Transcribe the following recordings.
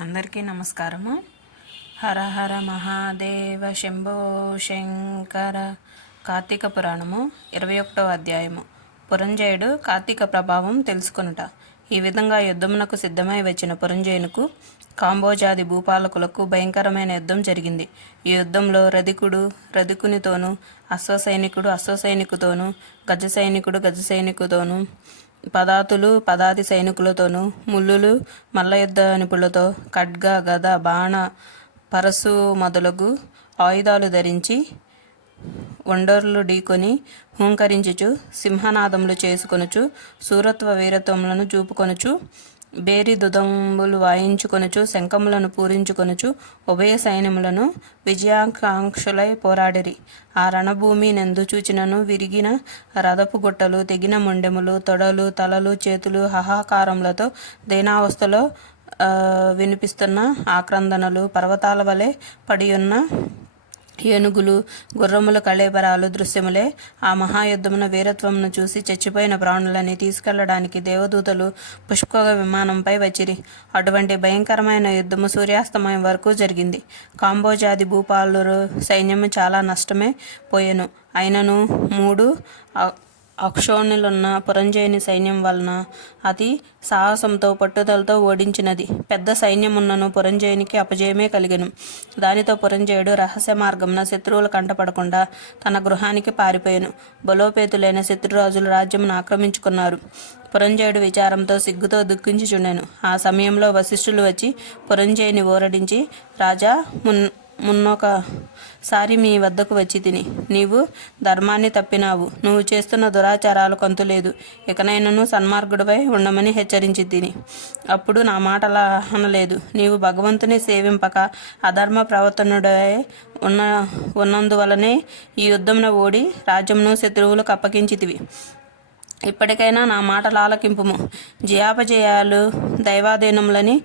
అందరికీ నమస్కారము. హర హర మహాదేవ శంభో శంకర కార్తీక పురాణము ఇరవై ఒకటవ అధ్యాయము. పురంజయుడు కార్తీక ప్రభావం తెలుసుకొనుట. ఈ విధంగా యుద్ధమునకు సిద్ధమై వచ్చిన పురంజయునుకు కాంబోజాది భూపాలకులకు భయంకరమైన యుద్ధం జరిగింది. ఈ యుద్ధంలో రధికుడు రధికునితోనూ అశ్వసైనికుడు అశ్వసైనికుతోనూ గజ సైనికుడు గజ సైనికుతోనూ పదాతులు పదాతి సైనికులతోనూ ముల్లులు మల్లయుద్ధ నిపుణులతో ఖడ్గ గద బాణ పరసు మొదలగు ఆయుధాలు ధరించి వండర్లు ఢీకొని హూంకరించుచు సింహనాదములు చేసుకొనుచు సూరత్వ వీరత్వములను చూపుకొనుచు బేరి దుదంబులు వాయించుకొనుచు శంఖములను పూరించుకొనుచు ఉభయ సైన్యములను విజయాకాంక్షలై పోరాడిరి. ఆ రణభూమి నెందు చూచినను విరిగిన రథపు గుట్టలు తెగిన మొండెములు తొడలు తలలు చేతులు హాహాకారములతో దీనావస్థలో వినిపిస్తున్న ఆక్రందనలు పర్వతాల వలె పడియున్న ఏనుగులు గుర్రముల కళేబరాలు దృశ్యములే. ఆ మహాయుద్ధమున వీరత్వమును చూసి చచ్చిపోయిన ప్రాణులని తీసుకెళ్ళడానికి దేవదూతలు పుష్పక విమానంపై వచ్చిరి. అటువంటి భయంకరమైన యుద్ధము సూర్యాస్తమయం వరకు జరిగింది. కాంబోజాది భూపాలు సైన్యము చాలా నష్టమే పోయెను. అయినను మూడు అక్షోణులున్న పురంజయుని సైన్యం వలన అతి సాహసంతో పట్టుదలతో ఓడించినది. పెద్ద సైన్యమున్నను పురంజయునికి అపజయమే కలిగను. దానితో పురంజయుడు రహస్య మార్గంన శత్రువులు కంటపడకుండా తన గృహానికి పారిపోయాను. బలోపేతులైన శత్రురాజులు రాజ్యమును ఆక్రమించుకున్నారు. పురంజయుడు విచారంతో సిగ్గుతో దుఃఖించుచుండెను. ఆ సమయంలో వశిష్ఠులు వచ్చి పురంజయుని ఓరడించి రాజా మున్ మున్నొక సారి మీ వద్దకు వచ్చి తిని. నీవు ధర్మాన్ని తప్పినావు. నువ్వు చేస్తున్న దురాచారాలు కంతులేదు ఇకనైనను సన్మార్గుడిపై ఉండమని హెచ్చరించి తిని. అప్పుడు నా మాటలా అనలేదు. నీవు భగవంతుని సేవింపక అధర్మ ప్రవర్తనుడై ఉన్న ఉన్నందువలనే ఈ యుద్ధమున ఓడి రాజ్యంను శత్రువులకు అప్పగించితివి. ఇప్పటికైనా నా మాటల ఆలకింపుము. జయాపజయాలు దైవాధీనములని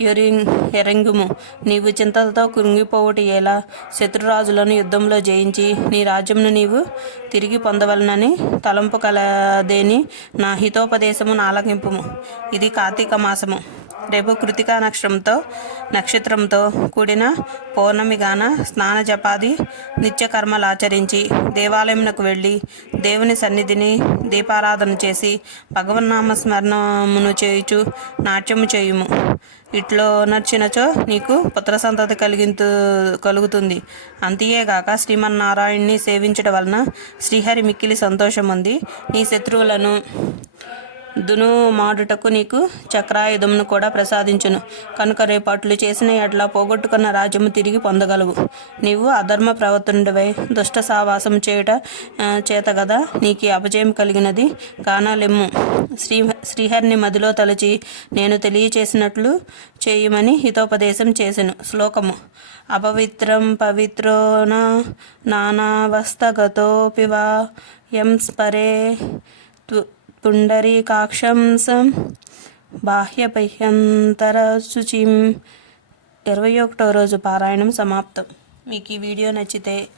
ఎరిం- ఎరింగుము. నీవు చింతలతో కృంగిపోవుటి ఎలా? శత్రురాజులను యుద్ధంలో జయించి నీ రాజ్యంను నీవు తిరిగి పొందవలనని తలంపు కలదేని నా హితోపదేశము ఆలకింపుము ఇది కార్తీక మాసము. రేపు కృతికా నక్షత్రంతో నక్షత్రంతో కూడిన పౌర్ణమిగాన స్నాన జపాది నిత్యకర్మలు ఆచరించి దేవాలయమునకు వెళ్ళి దేవుని సన్నిధిని దీపారాధన చేసి భగవన్నామ స్మరణమును చేయుచు నాట్యము చేయుము. ఇట్లో నచ్చినచో నీకు పుత్ర సంతతి కలిగింతు కలుగుతుంది. అంతేగాక శ్రీమన్నారాయణ్ణి సేవించడం వలన శ్రీహరి మిక్కిలి సంతోషం ఉంది నీ శత్రువులను దును మాడుటకు నీకు చక్రాయుధమును కూడా ప్రసాదించును. కనుక రేపట్లు చేసిన ఎట్లా పోగొట్టుకున్న రాజ్యము తిరిగి పొందగలవు. నీవు అధర్మ ప్రవర్తనుడివై దుష్ట సావాసం చేయుట చేత కదా నీకు అపజయం కలిగినది. కానాలెమ్ము శ్రీ శ్రీహరిని మదిలో తలచి నేను తెలియచేసినట్లు చేయమని హితోపదేశం చేసెను. శ్లోకము. అపవిత్రం పవిత్రోన నానావస్థగతోపివా యం స్పరే పుండరీకాక్షం సం బాహ్యబహ్యంతరశుచిం. ఇరవై ఒకటో రోజు పారాయణం సమాప్తం. మీకు ఈ వీడియో నచ్చితే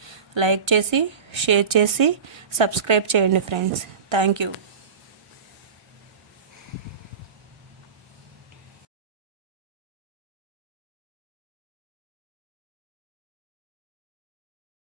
లైక్ చేసి షేర్ చేసి సబ్స్క్రైబ్ చేయండి ఫ్రెండ్స్. Thank you.